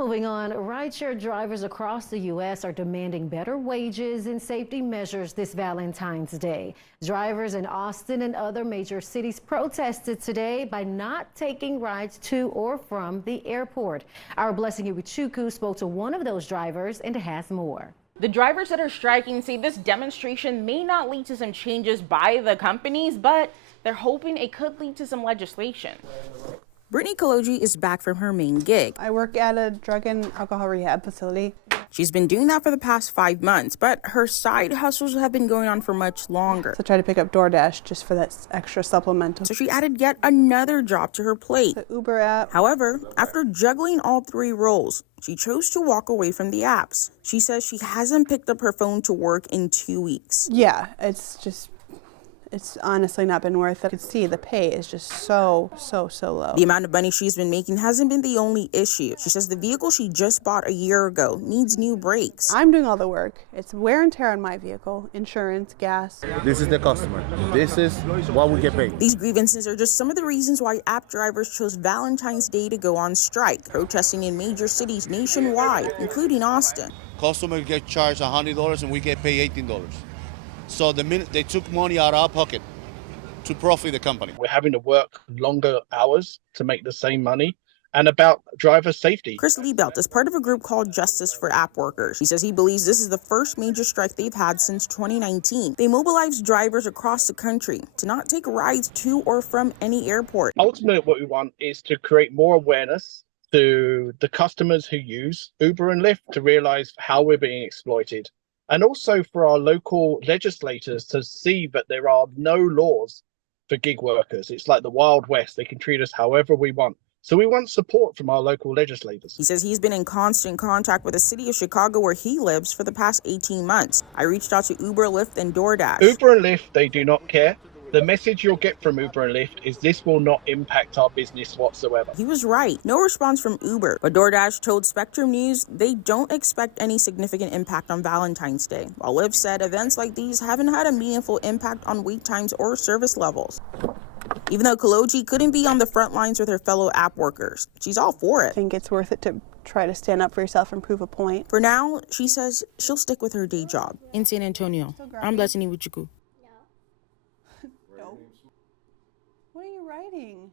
Moving on, rideshare drivers across the U.S. are demanding better wages and safety measures this Valentine's Day. Drivers in Austin and other major cities protested today by not taking rides to or from the airport. Our Blessing Iwichuku spoke to one of those drivers and has more. The drivers that are striking say this demonstration may not lead to some changes by the companies, but they're hoping it could lead to some legislation. Brittany Kaloji is back from her main gig. I work at a drug and alcohol rehab facility. She's been doing that for the past 5 months, but her side hustles have been going on for much longer. So I try to pick up DoorDash just for that extra supplemental. So she added yet another job to her plate. The Uber app. However, after juggling all 3 roles, she chose to walk away from the apps. She says she hasn't picked up her phone to work in 2 weeks. Yeah, it's honestly not been worth it. I could see the pay is just so low. The amount of money she's been making hasn't been the only issue. She says the vehicle she just bought a year ago needs new brakes. I'm doing all the work. It's wear and tear on my vehicle, insurance, gas. This is the customer. This is what we get paid. These grievances are just some of the reasons why app drivers chose Valentine's Day to go on strike, protesting in major cities nationwide, including Austin. Customers get charged $100 and we get paid $18. So the minute they took money out of our pocket to profit the company. We're having to work longer hours to make the same money. And about driver safety. Chris Liebelt is part of a group called Justice for App Workers. He says he believes this is the first major strike they've had since 2019. They mobilized drivers across the country to not take rides to or from any airport. Ultimately, what we want is to create more awareness to the customers who use Uber and Lyft to realize how we're being exploited. And also for our local legislators to see that there are no laws for gig workers. It's like the Wild West. They can treat us however we want. So we want support from our local legislators. He says he's been in constant contact with the city of Chicago where he lives for the past 18 months. I reached out to Uber, Lyft, and DoorDash. Uber and Lyft, they do not care. The message you'll get from Uber and Lyft is this will not impact our business whatsoever. He was right. No response from Uber, but DoorDash told Spectrum News they don't expect any significant impact on Valentine's Day, while Lyft said events like these haven't had a meaningful impact on wait times or service levels. Even though Kaloji couldn't be on the front lines with her fellow app workers, she's all for it. I think it's worth it to try to stand up for yourself and prove a point. For now, she says she'll stick with her day job. In San Antonio, I'm Blessing Iwichuku. No. What are you writing?